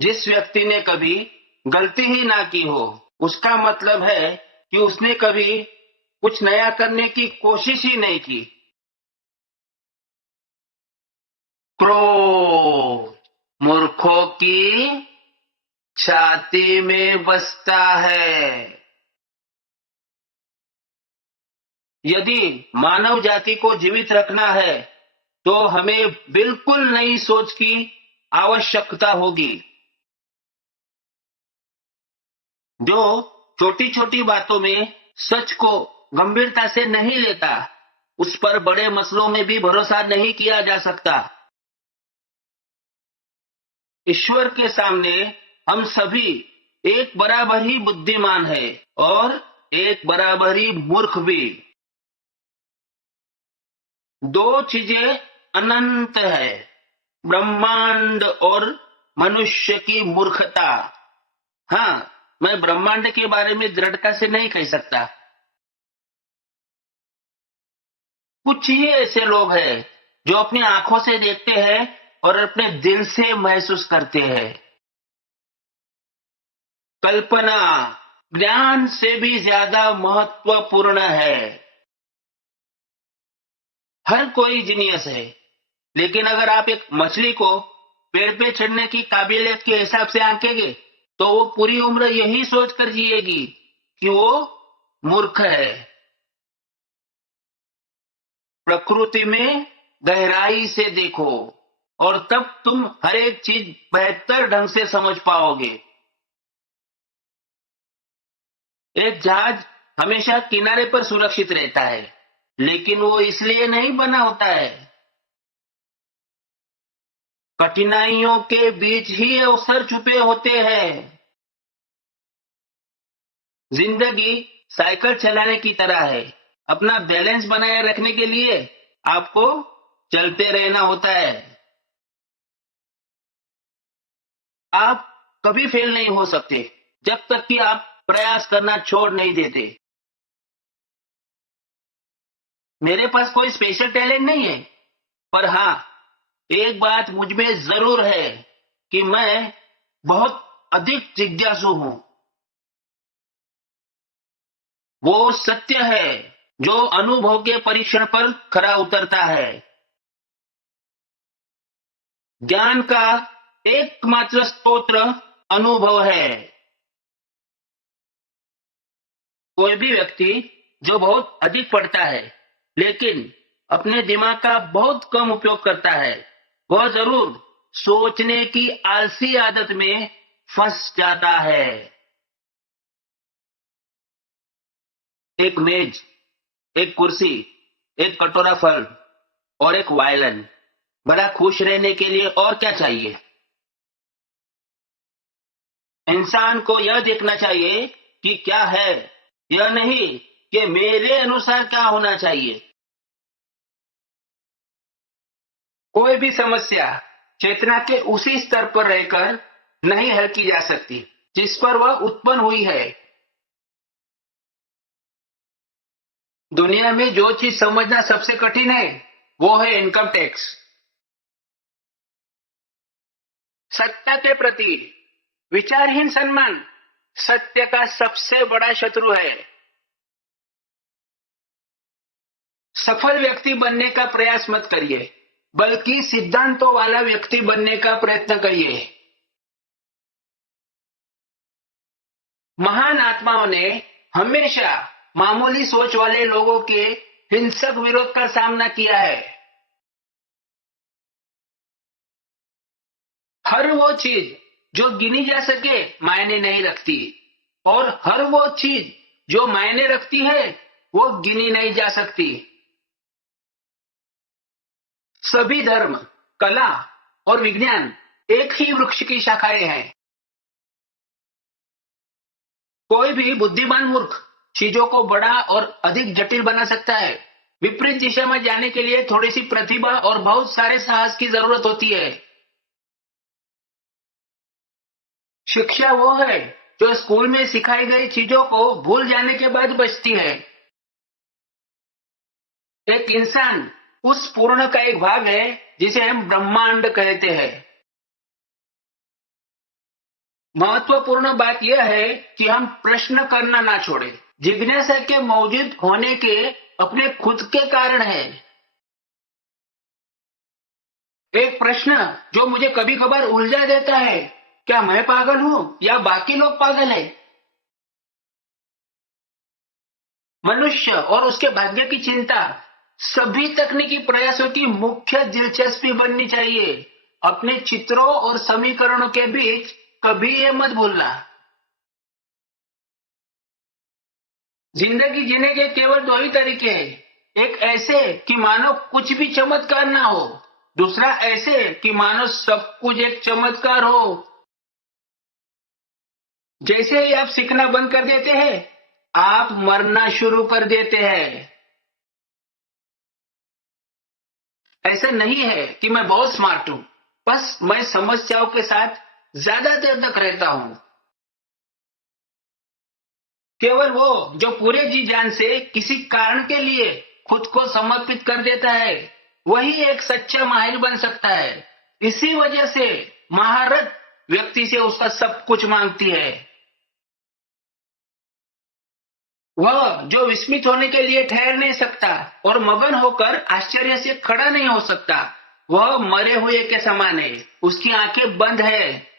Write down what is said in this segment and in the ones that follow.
जिस व्यक्ति ने कभी गलती ही ना की हो, उसका मतलब है कि उसने कभी कुछ नया करने की कोशिश ही नहीं की। क्रोध मूर्खों की छाती में बसता है। यदि मानव जाति को जीवित रखना है तो हमें बिल्कुल नई सोच की आवश्यकता होगी। जो छोटी छोटी बातों में सच को गंभीरता से नहीं लेता, उस पर बड़े मसलों में भी भरोसा नहीं किया जा सकता। ईश्वर के सामने हम सभी एक बराबर ही बुद्धिमान है और एक बराबर ही मूर्ख भी। दो चीजें अनंत है, ब्रह्मांड और मनुष्य की मूर्खता। हाँ, मैं ब्रह्मांड के बारे में दृढ़ता से नहीं कह सकता। कुछ ही ऐसे लोग हैं जो अपनी आंखों से देखते हैं और अपने दिल से महसूस करते हैं। कल्पना ज्ञान से भी ज्यादा महत्वपूर्ण है। हर कोई जीनियस है, लेकिन अगर आप एक मछली को पेड़ पे चढ़ने की काबिलियत के हिसाब से आंकेंगे तो वो पूरी उम्र यही सोचकर जिएगी कि वो मूर्ख है। प्रकृति में गहराई से देखो और तब तुम हर एक चीज बेहतर ढंग से समझ पाओगे। एक जहाज हमेशा किनारे पर सुरक्षित रहता है, लेकिन वो इसलिए नहीं बना होता है। कठिनाइयों के बीच ही अवसर छुपे होते हैं। जिंदगी साइकिल चलाने की तरह है। अपना बैलेंस बनाए रखने के लिए आपको चलते रहना होता है। आप कभी फेल नहीं हो सकते जब तक कि आप प्रयास करना छोड़ नहीं देते। मेरे पास कोई स्पेशल टैलेंट नहीं है, पर हाँ, एक बात मुझ में जरूर है कि मैं बहुत अधिक जिज्ञासु हूं। वो सत्य है जो अनुभव के परीक्षण पर खरा उतरता है। ज्ञान का एकमात्र स्तोत्र अनुभव है। कोई भी व्यक्ति जो बहुत अधिक पढ़ता है लेकिन अपने दिमाग का बहुत कम उपयोग करता है, वह जरूर सोचने की आलसी आदत में फंस जाता है। एक मेज, एक कुर्सी, एक कटोरा फल और एक वायलिन, बड़ा खुश रहने के लिए और क्या चाहिए? इंसान को यह देखना चाहिए कि क्या है, यह नहीं कि मेरे अनुसार क्या होना चाहिए। कोई भी समस्या चेतना के उसी स्तर पर रहकर नहीं हल की जा सकती जिस पर वह उत्पन्न हुई है। दुनिया में जो चीज समझना सबसे कठिन है वो है इनकम टैक्स। सत्ता के प्रति विचारहीन सम्मान सत्य का सबसे बड़ा शत्रु है। सफल व्यक्ति बनने का प्रयास मत करिए, बल्कि सिद्धांतों वाला व्यक्ति बनने का प्रयत्न करिए। महान आत्माओं ने हमेशा मामूली सोच वाले लोगों के हिंसक विरोध का सामना किया है। हर वो चीज जो गिनी जा सके मायने नहीं रखती, और हर वो चीज जो मायने रखती है वो गिनी नहीं जा सकती। सभी धर्म, कला और विज्ञान एक ही वृक्ष की शाखाएं हैं। कोई भी बुद्धिमान मूर्ख चीजों को बड़ा और अधिक जटिल बना सकता है। विपरीत दिशा में जाने के लिए थोड़ी सी प्रतिभा और बहुत सारे साहस की जरूरत होती है। शिक्षा वो है जो स्कूल में सिखाई गई चीजों को भूल जाने के बाद बचती है। एक इंसान उस पूर्ण का एक भाग है जिसे हम ब्रह्मांड कहते हैं। महत्वपूर्ण बात यह है कि हम प्रश्न करना ना छोड़ें। जिज्ञासा के मौजूद होने के अपने खुद के कारण है। एक प्रश्न जो मुझे कभी कभार उलझा देता है, क्या मैं पागल हूं या बाकी लोग पागल है? मनुष्य और उसके भाग्य की चिंता सभी तकनीकी प्रयासों की मुख्य दिलचस्पी बननी चाहिए। अपने चित्रों और समीकरणों के बीच कभी ये मत भूलना। जिंदगी जीने के केवल दो ही तरीके हैं। एक ऐसे कि मानो कुछ भी चमत्कार ना हो, दूसरा ऐसे कि मानो सब कुछ एक चमत्कार हो। जैसे ही आप सीखना बंद कर देते हैं, आप मरना शुरू कर देते हैं। ऐसा नहीं है कि मैं बहुत स्मार्ट हूं, बस मैं समस्याओं के साथ ज्यादा देर तक रहता हूं। केवल वो जो पूरे जी जान से किसी कारण के लिए खुद को समर्पित कर देता है, वही एक सच्चा माहिर बन सकता है। इसी वजह से महारत व्यक्ति से उसका सब कुछ मांगती है। वह जो विस्मित होने के लिए ठहर नहीं सकता और मगन होकर आश्चर्य से खड़ा नहीं हो सकता, वह मरे हुए के समान है। उसकी आंखें बंद है।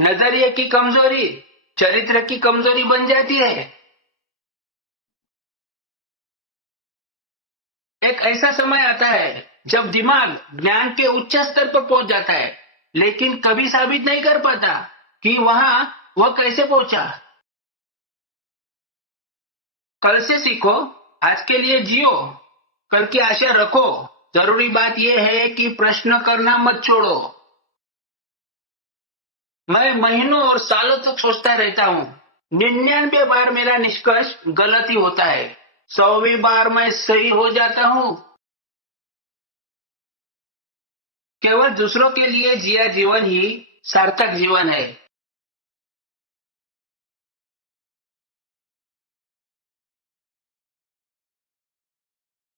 नजरिए की कमजोरी चरित्र की कमजोरी बन जाती है। एक ऐसा समय आता है जब दिमाग ज्ञान के उच्च स्तर पर पहुंच जाता है, लेकिन कभी साबित नहीं कर पाता कि वहां वह कैसे पहुंचा। कल से सीखो, आज के लिए जियो, कल की आशा रखो। जरूरी बात यह है कि प्रश्न करना मत छोड़ो। मैं महीनों और सालों तक सोचता रहता हूँ। 99 बार मेरा निष्कर्ष गलत ही होता है। 100वीं बार मैं सही हो जाता हूँ। केवल दूसरों के लिए जिया जीवन ही सार्थक जीवन है।